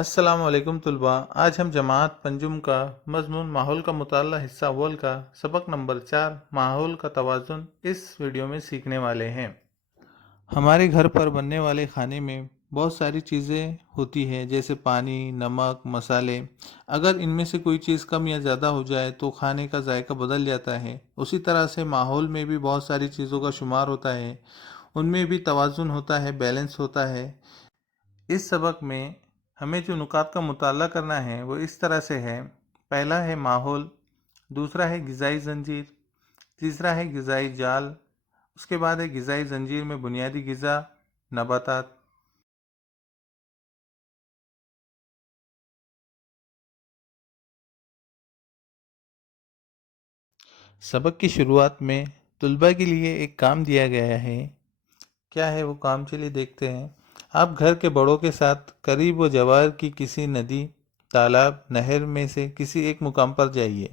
السلام علیکم طلباء، آج ہم جماعت پنجم کا مضمون ماحول کا مطالعہ حصہ اول کا سبق نمبر 4 ماحول کا توازن اس ویڈیو میں سیکھنے والے ہیں۔ ہمارے گھر پر بننے والے کھانے میں بہت ساری چیزیں ہوتی ہیں جیسے پانی، نمک، مسالے۔ اگر ان میں سے کوئی چیز کم یا زیادہ ہو جائے تو کھانے کا ذائقہ بدل جاتا ہے۔ اسی طرح سے ماحول میں بھی بہت ساری چیزوں کا شمار ہوتا ہے، ان میں بھی توازن ہوتا ہے، بیلنس ہوتا ہے۔ اس سبق میں ہمیں جو نکات کا مطالعہ کرنا ہے وہ اس طرح سے ہے۔ پہلا ہے ماحول، دوسرا ہے غذائی زنجیر، تیسرا ہے غذائی جال، اس کے بعد ہے غذائی زنجیر میں بنیادی غذا، نباتات۔ سبق کی شروعات میں طلباء کے لیے ایک کام دیا گیا ہے۔ کیا ہے وہ کام؟ چلیے دیکھتے ہیں۔ آپ گھر کے بڑوں کے ساتھ قریب و جوار کی کسی ندی، تالاب، نہر میں سے کسی ایک مقام پر جائیے۔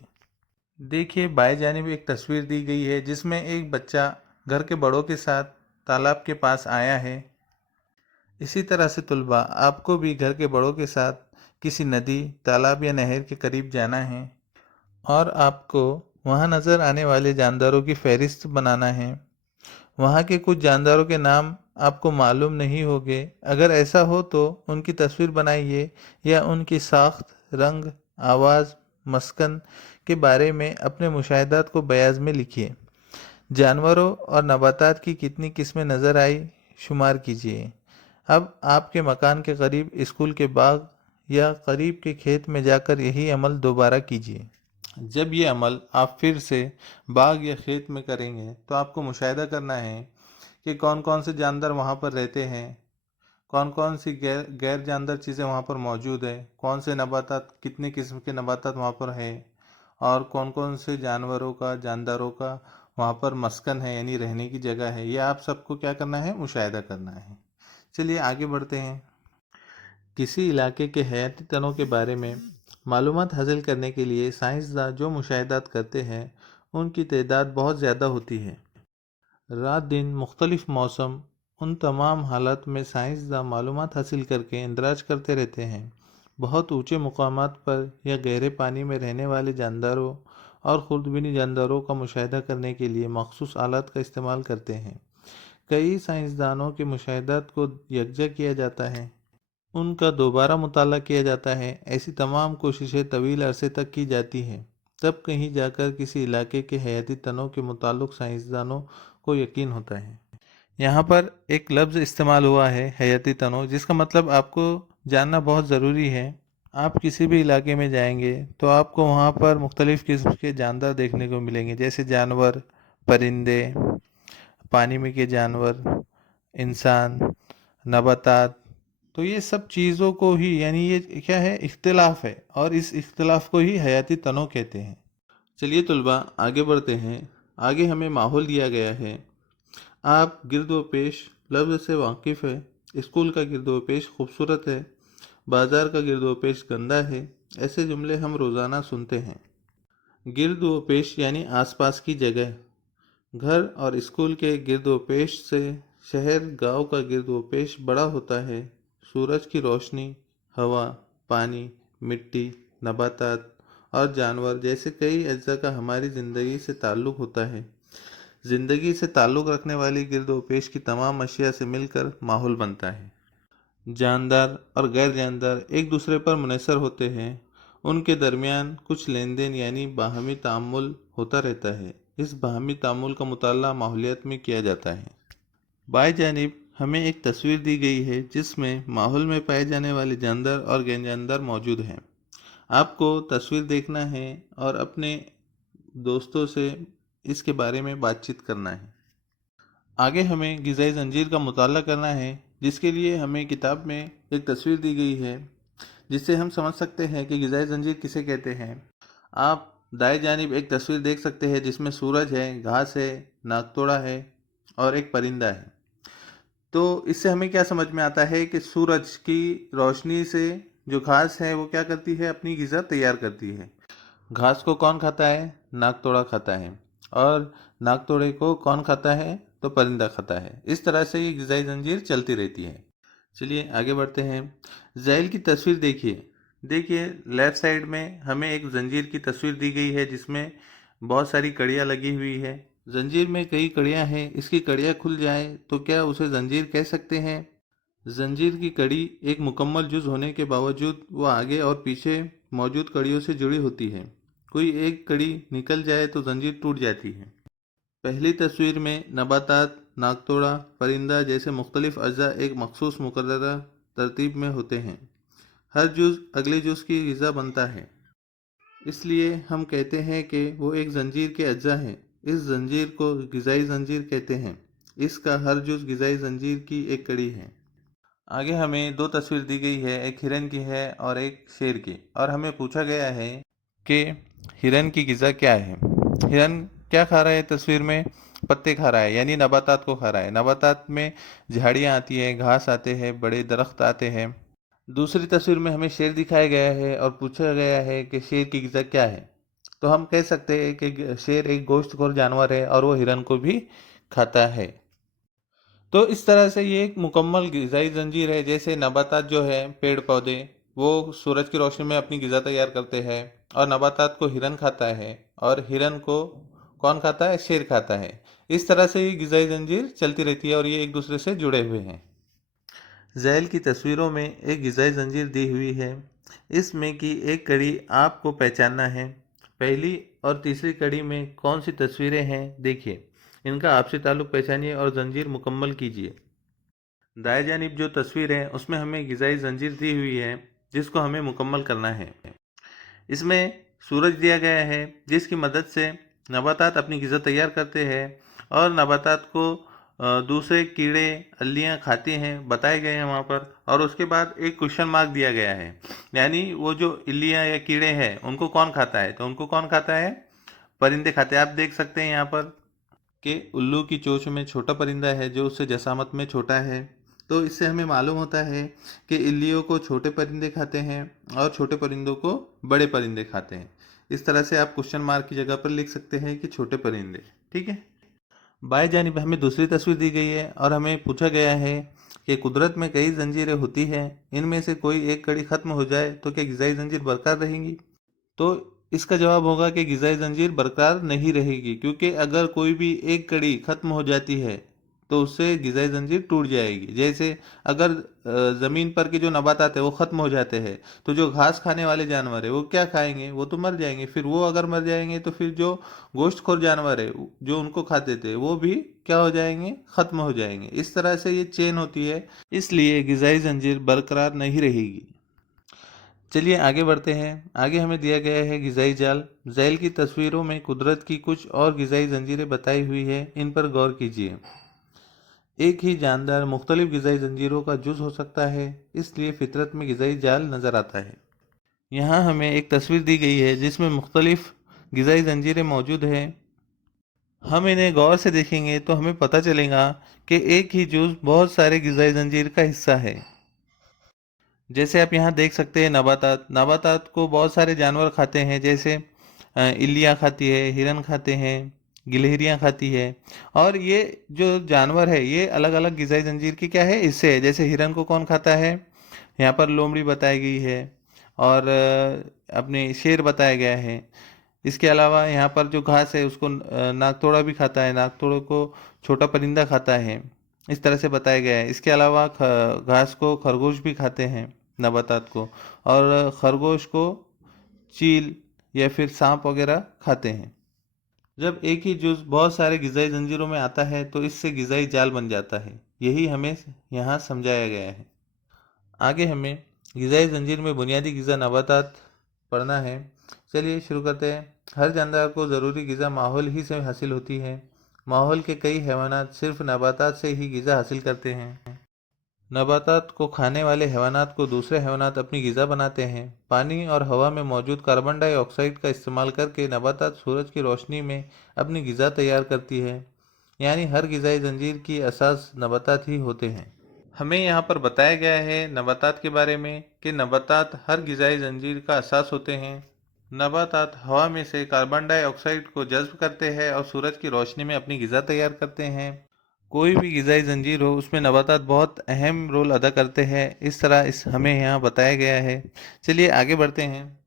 دیکھیے بائیں جانب ایک تصویر دی گئی ہے جس میں ایک بچہ گھر کے بڑوں کے ساتھ تالاب کے پاس آیا ہے۔ اسی طرح سے طلباء آپ کو بھی گھر کے بڑوں کے ساتھ کسی ندی، تالاب یا نہر کے قریب جانا ہے اور آپ کو وہاں نظر آنے والے جانداروں کی فہرست بنانا ہے۔ وہاں کے کچھ جانداروں کے نام آپ کو معلوم نہیں ہوگے۔ اگر ایسا ہو تو ان کی تصویر بنائیے یا ان کی ساخت، رنگ، آواز، مسکن کے بارے میں اپنے مشاہدات کو بیاض میں لکھیے۔ جانوروں اور نباتات کی کتنی قسمیں نظر آئی شمار کیجیے۔ اب آپ کے مکان کے قریب اسکول کے باغ یا قریب کے کھیت میں جا کر یہی عمل دوبارہ کیجیے۔ جب یہ عمل آپ پھر سے باغ یا کھیت میں کریں گے تو آپ کو مشاہدہ کرنا ہے کہ کون کون سے جاندار وہاں پر رہتے ہیں، کون کون سی غیر جاندار چیزیں وہاں پر موجود ہیں، کون سے نباتات، کتنے قسم کے نباتات وہاں پر ہیں، اور کون کون سے جانوروں کا، جانداروں کا وہاں پر مسکن ہے یعنی رہنے کی جگہ ہے۔ یہ آپ سب کو کیا کرنا ہے؟ مشاہدہ کرنا ہے۔ چلیے آگے بڑھتے ہیں۔ کسی علاقے کے حیاتی تنوع کے بارے میں معلومات حاصل کرنے کے لیے سائنسداں جو مشاہدات کرتے ہیں ان کی تعداد بہت زیادہ ہوتی ہے۔ رات دن مختلف موسم، ان تمام حالات میں سائنسداں معلومات حاصل کر کے اندراج کرتے رہتے ہیں۔ بہت اونچے مقامات پر یا گہرے پانی میں رہنے والے جانداروں اور خوردبینی جانداروں کا مشاہدہ کرنے کے لیے مخصوص آلات کا استعمال کرتے ہیں۔ کئی سائنسدانوں کے مشاہدات کو یکجا کیا جاتا ہے، ان کا دوبارہ مطالعہ کیا جاتا ہے۔ ایسی تمام کوششیں طویل عرصے تک کی جاتی ہیں، تب کہیں جا کر کسی علاقے کے حیاتی تنوع کے متعلق سائنسدانوں کو یقین ہوتا ہے۔ یہاں پر ایک لفظ استعمال ہوا ہے حیاتی تنوع، جس کا مطلب آپ کو جاننا بہت ضروری ہے۔ آپ کسی بھی علاقے میں جائیں گے تو آپ کو وہاں پر مختلف قسم کے جاندار دیکھنے کو ملیں گے، جیسے جانور، پرندے، پانی میں کے جانور، انسان، نباتات۔ تو یہ سب چیزوں کو ہی یعنی یہ کیا ہے؟ اختلاف ہے، اور اس اختلاف کو ہی حیاتی تنوع کہتے ہیں۔ چلیے طلباء آگے بڑھتے ہیں۔ آگے ہمیں ماحول دیا گیا ہے۔ آپ گرد و پیش لفظ سے واقف ہے۔ اسکول کا گرد و پیش خوبصورت ہے، بازار کا گرد و پیش گندا ہے، ایسے جملے ہم روزانہ سنتے ہیں۔ گرد و پیش یعنی آس پاس کی جگہ۔ گھر اور اسکول کے گرد و پیش سے شہر، گاؤں کا گرد و پیش بڑا ہوتا ہے۔ سورج کی روشنی، ہوا، پانی، مٹی، نباتات اور جانور جیسے کئی اجزاء کا ہماری زندگی سے تعلق ہوتا ہے۔ زندگی سے تعلق رکھنے والی گرد و پیش کی تمام اشیاء سے مل کر ماحول بنتا ہے۔ جاندار اور غیر جاندار ایک دوسرے پر منحصر ہوتے ہیں، ان کے درمیان کچھ لین دین یعنی باہمی تعامل ہوتا رہتا ہے۔ اس باہمی تعامل کا مطالعہ ماحولیات میں کیا جاتا ہے۔ بائیں جانب ہمیں ایک تصویر دی گئی ہے جس میں ماحول میں پائے جانے والے جاندار اور غیر جاندار موجود ہیں۔ آپ کو تصویر دیکھنا ہے اور اپنے دوستوں سے اس کے بارے میں بات چیت کرنا ہے۔ آگے ہمیں غذائی زنجیر کا مطالعہ کرنا ہے، جس کے لیے ہمیں کتاب میں ایک تصویر دی گئی ہے جس سے ہم سمجھ سکتے ہیں کہ غذائی زنجیر کسے کہتے ہیں۔ آپ دائیں جانب ایک تصویر دیکھ سکتے ہیں جس میں سورج ہے، گھاس ہے، ناک توڑا ہے اور ایک پرندہ ہے۔ تو اس سے ہمیں کیا سمجھ میں آتا ہے کہ سورج کی روشنی سے جو گھاس ہے وہ کیا کرتی ہے؟ اپنی غذا تیار کرتی ہے۔ گھاس کو کون کھاتا ہے؟ ناک توڑا کھاتا ہے، اور ناک توڑے کو کون کھاتا ہے؟ تو پرندہ کھاتا ہے۔ اس طرح سے یہ غذائی زنجیر چلتی رہتی ہے۔ चलिए आगे बढ़ते हैं। ज़ैल की तस्वीर देखिए लेफ़्ट साइड में हमें एक ज़ंजीर की तस्वीर दी गई है जिसमें बहुत सारी कड़ियाँ लगी हुई है। ज़ंजीर में कई कड़ियाँ हैं, इसकी कड़ियाँ खुल जाएं तो क्या उसे ज़ंजीर कह सकते हैं? ज़ंजीर की कड़ी एक मुकम्मल जुज़ होने के बावजूद वो आगे और पीछे मौजूद कड़ियों से जुड़ी होती है। कोई एक कड़ी निकल जाए तो ज़ंजीर टूट जाती है। पहली तस्वीर में नबातात, नाकतोड़ा, परिंदा जैसे मुख्तलिफ अज़ा एक मखसूस मुकर्ररा तरतीब में होते हैं। हर जुज़ अगले जुज़ की ग़िज़ा बनता है, इसलिए हम कहते हैं कि वो एक ज़ंजीर के अज्जा हैं। इस ज़ंजीर को ग़िज़ाई ज़ंजीर कहते हैं। इसका हर जुज़ ग़िज़ाई ज़ंजीर की एक कड़ी है। आगे हमें दो तस्वीर दी गई है, एक हिरन की है और एक शेर की, और हमें पूछा गया है कि हिरन की ग़िज़ा क्या है। हिरन क्या खा रहा है? तस्वीर में पत्ते खा रहा है, यानी नबातात को खा रहा है। नबातात में झाड़ियाँ आती हैं, घास आते हैं, बड़े दरख्त आते हैं। दूसरी तस्वीर में हमें शेर दिखाया गया है और पूछा गया है कि शेर की ग़िज़ा क्या है। तो हम कह सकते हैं कि शेर एक गोश्तखोर जानवर है और वो हिरन को भी खाता है। तो इस तरह से ये एक मुकम्मल ग़िज़ाई ज़ंजीर है। जैसे नबातात जो है, पेड़ पौधे, वो सूरज की रोशनी में अपनी ग़िज़ा तैयार करते हैं और नबातात को हिरन खाता है और हिरन को कौन खाता है? शेर खाता है। इस तरह से ये ग़िज़ाई ज़ंजीर चलती रहती है और ये एक दूसरे से जुड़े हुए हैं। ज़ैल की तस्वीरों में एक ग़िज़ाई ज़ंजीर दी हुई है। इसमें की एक कड़ी आपको पहचानना है। पहली और तीसरी कड़ी में कौन सी तस्वीरें हैं देखिए, इनका आपसी ताल्लुक़ पहचानिए और ज़ंजीर मुकम्मल कीजिए। दाएं जानिब जो तस्वीर है उसमें हमें ग़िज़ाई ज़ंजीर दी हुई है जिसको हमें मुकम्मल करना है। इसमें सूरज दिया गया है जिसकी मदद से नबातात अपनी ग़िज़ा तैयार करते हैं और नबातात को दूसरे कीड़े अल्लियाँ खाती हैं, बताए गए हैं वहाँ पर। और उसके बाद एक क्वेश्चन मार्क दिया गया है, यानी वो जो इल्लियाँ या कीड़े हैं उनको कौन खाता है? तो उनको कौन खाता है? परिंदे खाते हैं। आप देख सकते हैं यहाँ पर कि उल्लू की चोंच में छोटा परिंदा है जो उससे जसामत में छोटा है। तो इससे हमें मालूम होता है कि इल्लियों को छोटे परिंदे खाते हैं और छोटे परिंदों को बड़े परिंदे खाते हैं। इस तरह से आप क्वेश्चन मार्क की जगह पर लिख सकते हैं कि छोटे परिंदे। ठीक है। बाएं जानिब हमें दूसरी तस्वीर दी गई है और हमें पूछा गया है कि कुदरत में कई जंजीरें होती हैं, इनमें से कोई एक कड़ी ख़त्म हो जाए तो क्या ग़िज़ाई ज़ंजीर बरकरार रहेंगी? तो इसका जवाब होगा कि ग़िज़ाई ज़ंजीर बरकरार नहीं रहेगी, क्योंकि अगर कोई भी एक कड़ी ख़त्म हो जाती है तो उससे ग़िज़ाई ज़ंजीर टूट जाएगी। जैसे अगर ज़मीन पर के जो नबातात है वो ख़त्म हो जाते हैं तो जो घास खाने वाले जानवर है वो क्या खाएंगे? वो तो मर जाएंगे। फिर वो अगर मर जाएंगे तो फिर जो गोश्तखोर जानवर है जो उनको खाते थे वो भी क्या हो जाएंगे? ख़त्म हो जाएंगे। इस तरह से ये चेन होती है, इसलिए ग़िज़ाई ज़ंजीर बरकरार नहीं रहेगी। चलिए आगे बढ़ते हैं। आगे हमें दिया गया है ग़िज़ाई जाल। ज़ैल की तस्वीरों में कुदरत की कुछ और ग़िज़ाई ज़ंजीरें बताई हुई है, इन पर गौर कीजिए। एक ही जानदार मुख्तलिफ ग़िज़ाई ज़ंजीरों का जुज़ हो सकता है, इसलिए फितरत में ग़िज़ाई जाल नज़र आता है। यहाँ हमें एक तस्वीर दी गई है जिसमें मुख्तलिफ ग़िज़ाई ज़ंजीरें मौजूद हैं। हम इन्हें गौर से देखेंगे तो हमें पता चलेगा कि एक ही जुज़ बहुत सारे ग़िज़ाई ज़ंजीर का हिस्सा है। जैसे आप यहाँ देख सकते हैं नबातात को बहुत सारे जानवर खाते हैं। जैसे इल्लियाँ खाती है, हिरन खाते हैं, गिलहरियाँ खाती है। और ये जो जानवर है ये अलग अलग ग़िज़ाई ज़ंजीर की क्या है? हिस्से है। जैसे हिरन को कौन खाता है? यहाँ पर लोमड़ी बताई गई है और अपने शेर बताया गया है। इसके अलावा यहाँ पर जो घास है उसको नागतोड़ा भी खाता है, नागतोड़े को छोटा परिंदा खाता है। इस तरह से बताया गया है। इसके अलावा घास को खरगोश भी खाते हैं, नबातात को, और खरगोश को चील या फिर सांप वगैरह खाते हैं। जब एक ही जुज़ बहुत सारे ग़िज़ाई ज़ंजीरों में आता है तो इससे ग़िज़ाई जाल बन जाता है। यही हमें यहाँ समझाया गया है। आगे हमें ग़िज़ाई ज़ंजीर में बुनियादी ग़िज़ा नबातात पढ़ना है। चलिए शुरू करते हैं। हर जानदार को ज़रूरी ग़िज़ा माहौल ही से हासिल होती है। माहौल के कई हैवानात सिर्फ नबातात से ही ग़िज़ा हासिल करते हैं। नबातात को खाने वाले हैवानात को दूसरे हैवानात अपनी ग़िज़ा बनाते हैं। पानी और हवा में मौजूद कार्बन डाइऑक्साइड का इस्तेमाल करके नबातात सूरज की रोशनी में अपनी ग़िज़ा तैयार करती है। यानी हर ग़िज़ाई ज़ंजीर की असास नबातात ही होते हैं। हमें यहाँ पर बताया गया है नबातात के बारे में कि नबातात हर ग़िज़ाई ज़ंजीर का असास होते हैं। नबातात हवा में से कार्बन डाइऑक्साइड को जज़्ब करते हैं और सूरज की रोशनी में अपनी ग़िज़ा तैयार करते हैं। कोई भी ग़िज़ाई ज़ंजीर हो उसमें नबातात बहुत अहम रोल अदा करते हैं, इस तरह हमें यहाँ बताया गया है। चलिए आगे बढ़ते हैं।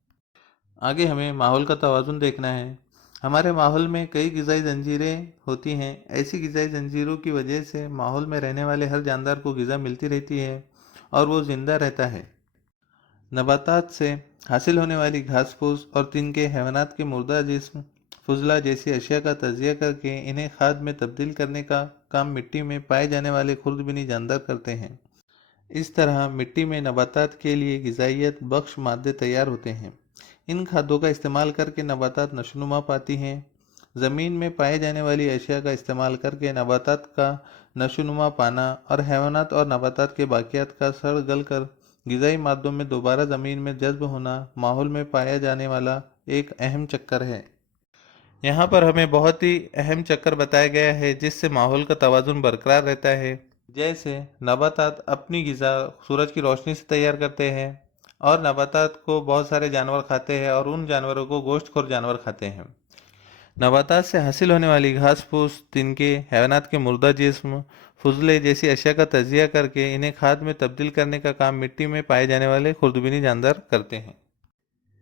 आगे हमें माहौल का तवाज़ुन देखना है। हमारे माहौल में कई ग़िज़ाई ज़ंजीरें होती हैं। ऐसी ग़िज़ाई ज़ंजीरों की वजह से माहौल में रहने वाले हर जानदार को ग़िज़ा मिलती रहती है और वो ज़िंदा रहता है। नबातात से हासिल होने वाली घास फूस और तिनके हैवानात के मुर्दा जिस्म फुजला जैसी अशिया का तजिया करके इन्हें खाद में तब्दील करने का काम मिट्टी में पाए जाने वाले खुर्दबिनी जानदार करते हैं। इस तरह मिट्टी में नबातात के लिए ग़िज़ाइयत बख्श मादे तैयार होते हैं। इन खादों का इस्तेमाल करके नबातात नशोनुमा पाती हैं। ज़मीन में पाए जाने वाली अशिया का इस्तेमाल करके नबातात का नशोनुमा पाना और हैवानात और नबातात के बाकियात का सड़ गल कर ग़िज़ाई मादों में दोबारा ज़मीन में जज्ब होना माहौल में पाया जाने वाला एक अहम चक्कर है। यहाँ पर हमें बहुत ही अहम चक्कर बताया गया है जिससे माहौल का तवाज़ुन बरकरार रहता है। जैसे नबातात अपनी ग़िज़ा सूरज की रोशनी से तैयार करते हैं और नबातात को बहुत सारे जानवर खाते हैं और उन जानवरों को गोश्तखोर जानवर खाते हैं। नबातात से हासिल होने वाली घास फूस तिनके हैवानात के मुर्दा जिस्म फुजले जैसी अशिया का तजिया करके इन्हें खाद में तब्दील करने का काम मिट्टी में पाए जाने वाले खुर्दबिनी जानदार करते हैं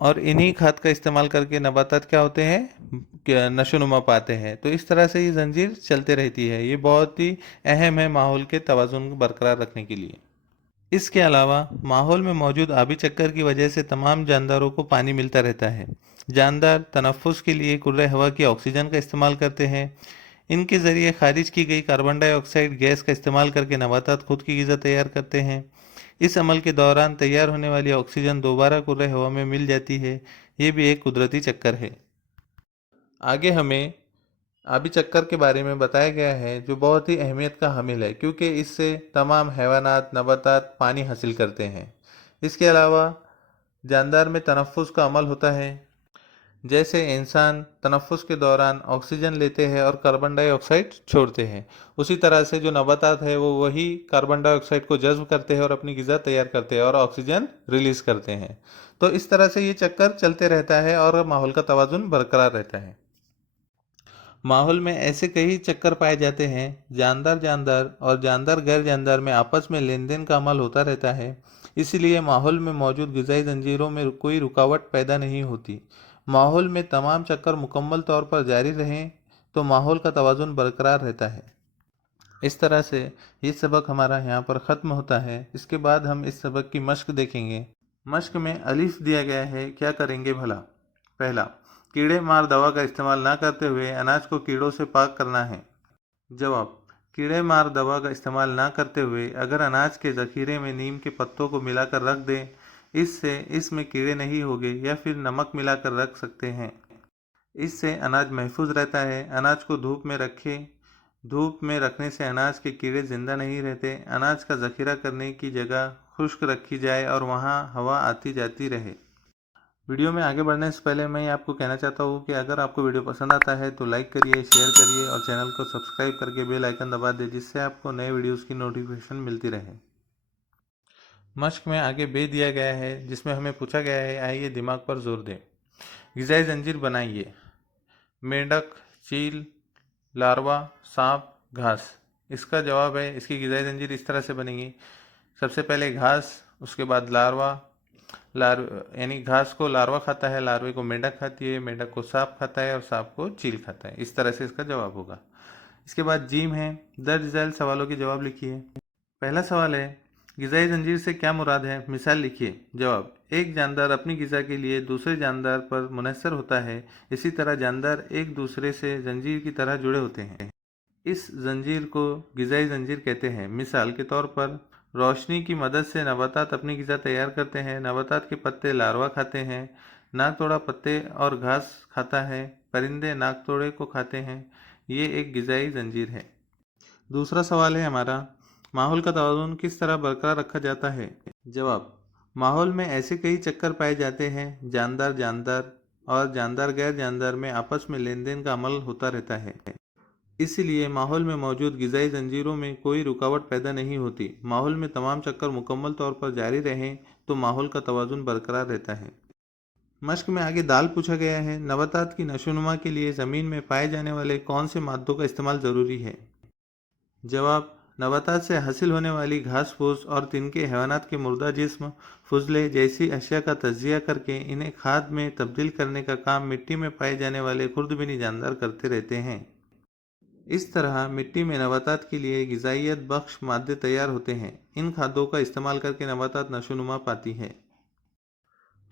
और इन्हीं खाद का इस्तेमाल करके नबातात क्या होते हैं, नशोनुमा पाते हैं। तो इस तरह से ये जंजीर चलते रहती है। ये बहुत ही अहम है माहौल के तवाज़ुन को बरकरार रखने के लिए। इसके अलावा माहौल में मौजूद आबी चक्कर की वजह से तमाम जानदारों को पानी मिलता रहता है। जानदार तनफ़ुस के लिए कुर्रे हवा की ऑक्सीजन का इस्तेमाल करते हैं। इनके ज़रिए खारिज की गई कार्बन डाइऑक्साइड गैस का इस्तेमाल करके नबातात खुद की ग़िज़ा तैयार करते हैं। इस अमल के दौरान तैयार होने वाली ऑक्सीजन दोबारा कुर्रे हवा में मिल जाती है। ये भी एक कुदरती चक्कर है। आगे हमें आबी चक्कर के बारे में बताया गया है जो बहुत ही अहमियत का हामिल है क्योंकि इससे तमाम हैवानात नबातात पानी हासिल करते हैं। इसके अलावा जानदार में तनफ़ुस का अमल होता है। जैसे इंसान तनफ़ुस के दौरान ऑक्सीजन लेते हैं और कार्बन डाइऑक्साइड छोड़ते हैं, उसी तरह से जो नबातात है वो वही कार्बन डाइऑक्साइड को जज्ब करते हैं और अपनी ग़िज़ा तैयार करते हैं और ऑक्सीजन रिलीज़ करते हैं। तो इस तरह से ये चक्कर चलते रहता है और माहौल का तवाज़ुन बरकरार रहता है। माहौल में ऐसे कई चक्कर पाए जाते हैं। जानदार जानदार और जानदार गैर जानदार में आपस में लेन देन का अमल होता रहता है। इसलिए माहौल में मौजूद ग़िज़ाई ज़ंजीरों में कोई रुकावट पैदा नहीं होती। माहौल में तमाम चक्कर मुकम्मल तौर पर जारी रहें तो माहौल का तवाज़ुन बरकरार रहता है। इस तरह से ये सबक हमारा यहाँ पर ख़त्म होता है। इसके बाद हम इस सबक की मश्क देखेंगे। मश्क में अलिफ दिया गया है, क्या करेंगे भला। पहला, कीड़े मार दवा का इस्तेमाल ना करते हुए अनाज को कीड़ों से पाक करना है। जवाब, कीड़े मार दवा का इस्तेमाल ना करते हुए अगर अनाज के ज़ख़ीरे में नीम के पत्तों को मिलाकर रख दें, इससे इसमें कीड़े नहीं होंगे, या फिर नमक मिलाकर रख सकते हैं। इससे अनाज महफूज रहता है। अनाज को धूप में रखें। धूप में रखने से अनाज के कीड़े ज़िंदा नहीं रहते। अनाज का ज़ख़ीरा करने की जगह खुश्क रखी जाए और वहाँ हवा आती जाती रहे। वीडियो में आगे बढ़ने से पहले मैं आपको कहना चाहता हूँ कि अगर आपको वीडियो पसंद आता है तो लाइक करिए, शेयर करिए और चैनल को सब्सक्राइब करके बेल आइकन दबा दें जिससे आपको नए वीडियोस की नोटिफिकेशन मिलती रहे। मश्क में आगे बे दिया गया है जिसमें हमें पूछा गया है, आइए दिमाग पर जोर दें। ग़िज़ाई ज़ंजीर बनाइए। मेंढक, चील, लार्वा, सांप, घास। इसका जवाब है, इसकी ग़िज़ाई ज़ंजीर इस तरह से बनेगी। सबसे पहले घास, उसके बाद लार्वा। यानी घास को लार्वा खाता है, लार्वे को मेंढक खाती है, मेंढक को सांप खाता है और सांप को चील खाता है। इस तरह से इसका जवाब होगा। इसके बाद जीम है, दर्ज झैल सवालों के जवाब लिखिए। पहला सवाल है, ग़िज़ाई ज़ंजीर से क्या मुराद है, मिसाल लिखिए। जवाब, एक जानदार अपनी ग़िज़ा के लिए दूसरे जानदार पर मुनहसर होता है, इसी तरह जानदार एक दूसरे से ज़ंजीर की तरह जुड़े होते हैं। इस ज़ंजीर को ग़िज़ाई ज़ंजीर कहते हैं। मिसाल के तौर पर, रोशनी की मदद से नबातात अपनी ग़िज़ा तैयार करते हैं। नबातात के पत्ते लार्वा खाते हैं। नाकतोड़ा पत्ते और घास खाता है। परिंदे नाकतोड़े को खाते हैं। ये एक ग़िज़ाई ज़ंजीर है। दूसरा सवाल है हमारा, माहौल का तवाज़ुन किस तरह बरकरार रखा जाता है। जवाब, माहौल में ऐसे कई चक्कर पाए जाते हैं। जानदार जानदार और जानदार गैर जानदार में आपस में लेन देन का अमल होता रहता है। इसलिए माहौल में मौजूद ग़िज़ाई ज़ंजीरों में कोई रुकावट पैदा नहीं होती। माहौल में तमाम चक्कर मुकम्मल तौर पर जारी रहें तो माहौल का तवाज़ुन बरकरार रहता है। मश्क में आगे दाल पूछा गया है, नबातात की नशोनुमा के लिए ज़मीन में पाए जाने वाले कौन से मादों का इस्तेमाल ज़रूरी है। जवाब: नबातात से हासिल होने वाली घास फूस और तिनके हैवानात के मुर्दा जिस्म, फुजले जैसी अशिया का तज्जिया करके इन्हें खाद में तब्दील करने का काम मिट्टी में पाए जाने वाले खुर्दबीनी जानदार करते रहते हैं। इस तरह मिट्टी में नबातात के लिए ग़िज़ाइयत बख्श मादे तैयार होते हैं। इन खादों का इस्तेमाल करके नबातात नशोनुमा पाती है।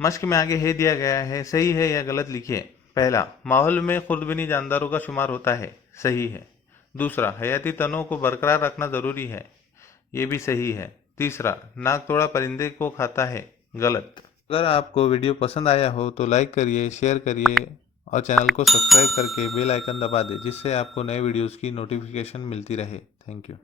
मश्क में आगे है दिया गया है, सही है या गलत लिखिए। पहला, माहौल में खुर्दबीनी जानदारों का शुमार होता है, सही है। दूसरा, हयाती तनों को बरकरार रखना ज़रूरी है, ये भी सही है। तीसरा, नाक तोड़ा परिंदे को खाता है, गलत। अगर आपको वीडियो पसंद आया हो तो लाइक करिए, शेयर करिए और चैनल को सब्सक्राइब करके बेल आइकन दबा दें, जिससे आपको नए वीडियोस की नोटिफिकेशन मिलती रहे। Thank you.